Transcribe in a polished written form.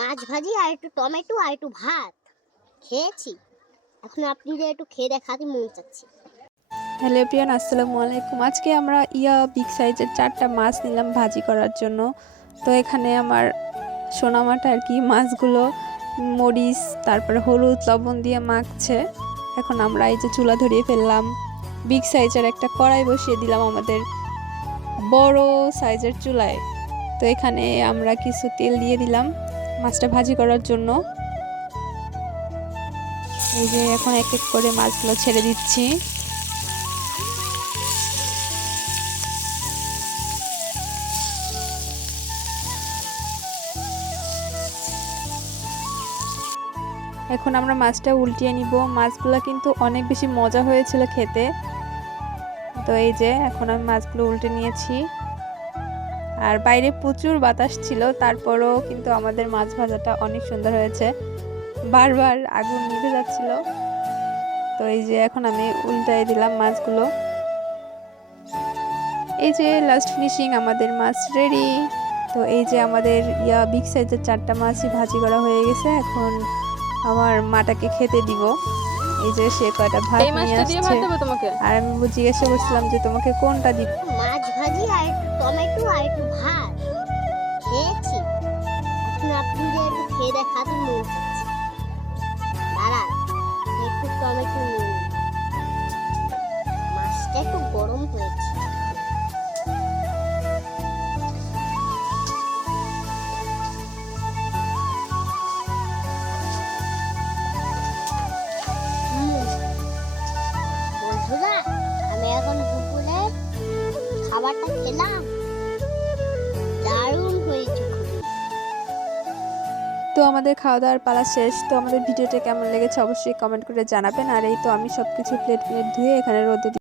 মাছ ভাজি আর একটু টমেটো আর একটু ভাত খেয়েছি। এখন আপনি যে একটু খেয়ে দেখাতে মন চাচ্ছে। হ্যালো এভরিওয়ান, আসসালামু আলাইকুম। আজকে আমরা বিগ সাইজের 4টা মাছ নিলাম ভাজি করার জন্য। তো এখানে আমার সোনামাটা আর কি মাছগুলো মরিচ তারপরে হলুদ লবণ দিয়ে মাখছে। এখন আমরা এই যে চুলা ধরিয়ে ফেললাম, বিগ সাইজের একটা কড়াই বসিয়ে দিলাম আমাদের বড় সাইজের চুলায়। তো এখানে আমরা কিছু তেল দিয়ে দিলাম মাছটা ভাজি করার জন্য। এই যে এখন এক এক করে মাছগুলো ছেড়ে দিচ্ছি। এখন আমরা মাছটা উল্টিয়ে নিব। মাছগুলো কিন্তু অনেক বেশি মজা হয়েছিল খেতে। তো এই যে এখন আমি মাছগুলো উল্টে নিয়েছি। আর বাইরে প্রচুর বাতাস ছিল, তারপরেও কিন্তু আমাদের মাছ ভাজাটা অনেক সুন্দর হয়েছে। বারবার আগুন নিভে যাচ্ছিল। তো এই যে এখন আমি উল্টাই দিলাম মাছগুলো। এই যে লাস্ট ফিনিশিং, আমাদের মাছ রেডি। তো এই যে আমাদের বিগ সাইজের 4টা মাছই ভাজি করা হয়ে গেছে। এখন আমার মাটাকে খেতে দিব। এই যে সে কয়টা ভাত নিয়ে আসছে, আর আমি জিজ্ঞাসা করছিলাম যে তোমাকে কোনটা দিব। মাছ ভাজি আর একটু টমেটো আর একটু ভাত খেয়েছি। এখন আপনি যে একটু খেয়ে দেখাতে মন চাচ্ছে। দাঁড়ান, একটু টমেটো নিন। মাছটা একটু গরম হয়েছে। বন্ধুরা, আমি এখন দুপুরে খাবারটা খেলাম, দারুণ হয়েছে খুবই। তো আমাদের খাওয়া দাওয়ার পালা শেষ। তো আমাদের ভিডিওটা কেমন লেগেছে অবশ্যই কমেন্ট করে জানাবেন। আর এই তো আমি সবকিছু প্লেট ধুয়ে এখানে রোদে